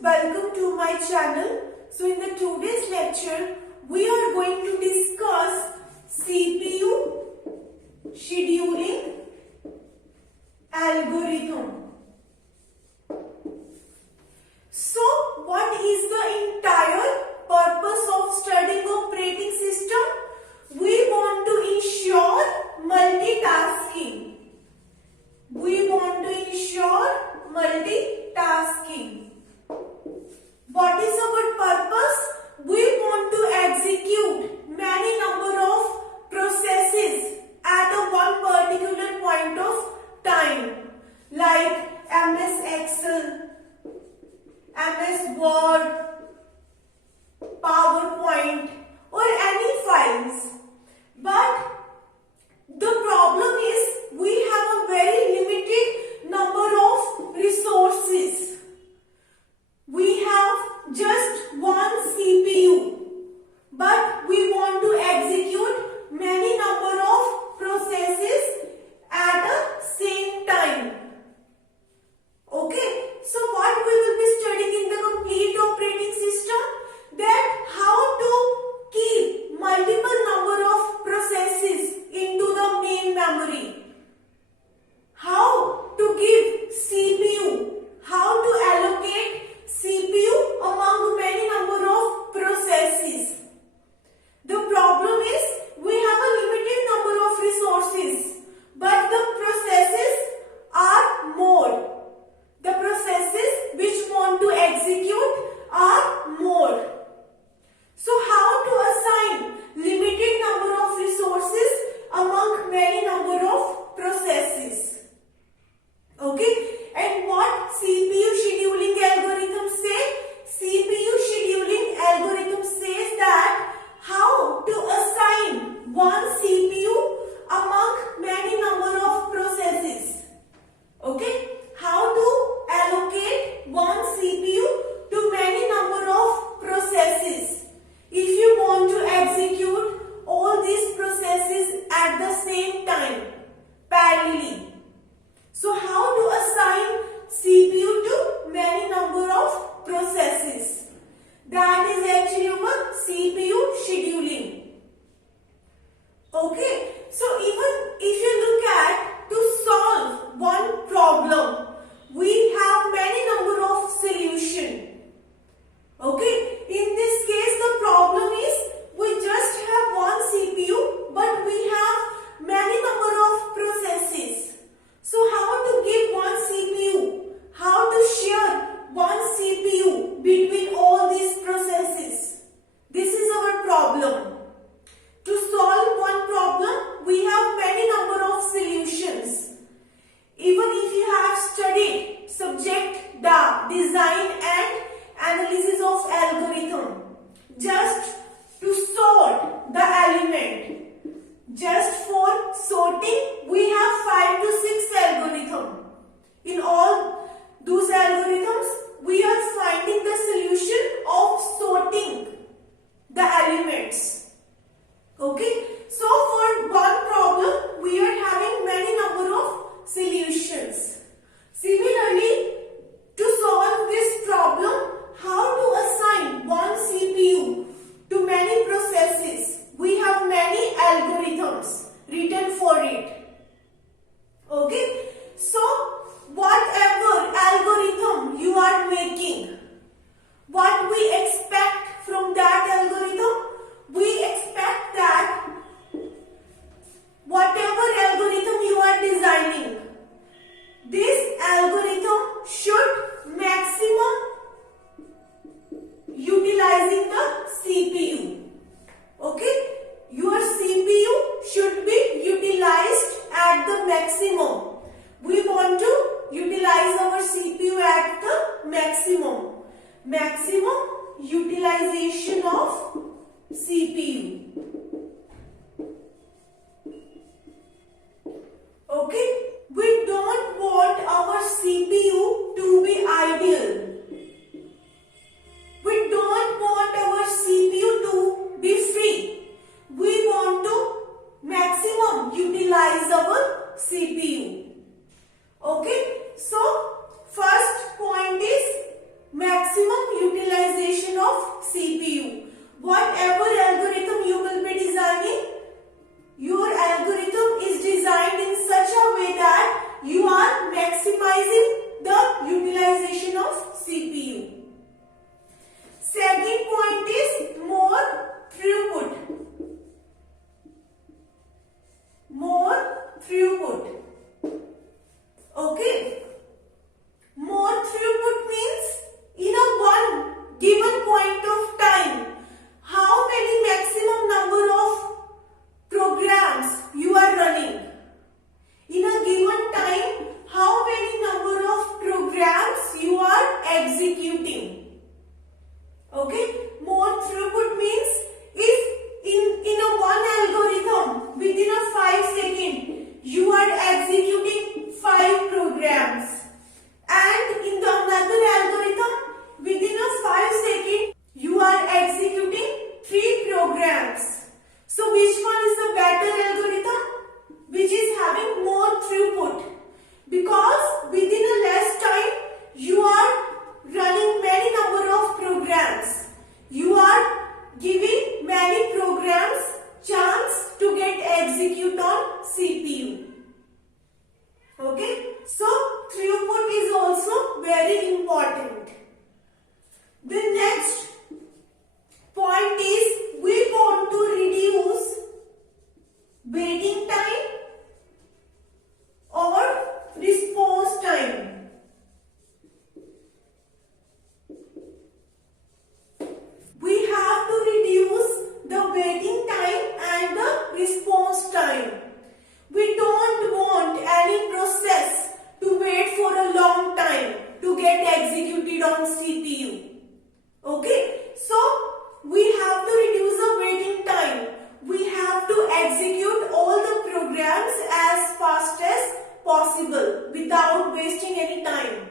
welcome to my channel. So in the today's lecture, we are going to discuss CPU scheduling algorithm. So what is the entire purpose of studying operating system? We want to ensure multitasking. What is our purpose? We want to execute many number of processes at a one particular point of time, like MS Excel, MS Word, PowerPoint, or any files. But the problem is we have a very limited number of resources. We have just one CPU, but we want to execute many number of processes at the same time. Okay, so what we will be studying in the complete operating system, that how to keep multiple number of processes into the main memory, how to give CPU, how to allocate CPU among many number of processes. The problem is we have a limited number of resources, but the processes are more. The processes which want to execute are more. So how to assign limited number of resources among many number of processes? Okay, and what CPU scheduling algorithm say? CPU scheduling algorithm says that how to assign one CPU among many number of processes. Okay, how to allocate one CPU to many number of processes. If you want to execute all these processes at the same time, parallelly. So how to assign CPU to many number of processes? That is actually our CPU scheduling. Okay, so even if you look at to solve one problem, we have many number of solutions. Okay, in this case the problem is we just have one CPU, but we have many number of processes. So how to give one CPU? How to share one CPU between all these processes? This is our problem. To solve one problem, we have many number of solutions. Even if you have studied subject design and analysis of algorithm, just to sort the element, just for sorting, we have 5 to 6 algorithms. In all those algorithms, we are finding the solution of sorting the elements. Okay, so for one problem, we are having many number of solutions. Similarly, to solve this problem, how to assign one CPU to many processes? We have many algorithms written for it. Okay, so whatever algorithm you are making, what we expect from that algorithm? We expect that whatever algorithm you are designing, this algorithm should maximum utilizing the CPU. Okay, your CPU should be utilized at the maximum. We want to utilize our CPU at the maximum. Maximum utilization of CPU. Okay, we don't want our CPU to be idle. We don't want our CPU to be free. We want to maximum utilize our CPU. Okay, so first point is maximum executing. Okay, more throughput means if in a one algorithm within a 5 second you are executing 5 programs, and in the another algorithm within a 5 second you are executing 3 programs. So which one is the better algorithm? Which is having more throughput? Because within a less time you are running many number of programs. You are giving many programs chance to get execute on CPU. Okay, so throughput is also very important. The next point is we want to reduce waiting time or response time. We have to reduce the waiting time and the response time. We don't want any process to wait for a long time to get executed on CPU. Okay, so we have to reduce the waiting time. We have to execute all the programs as fast as possible without wasting any time.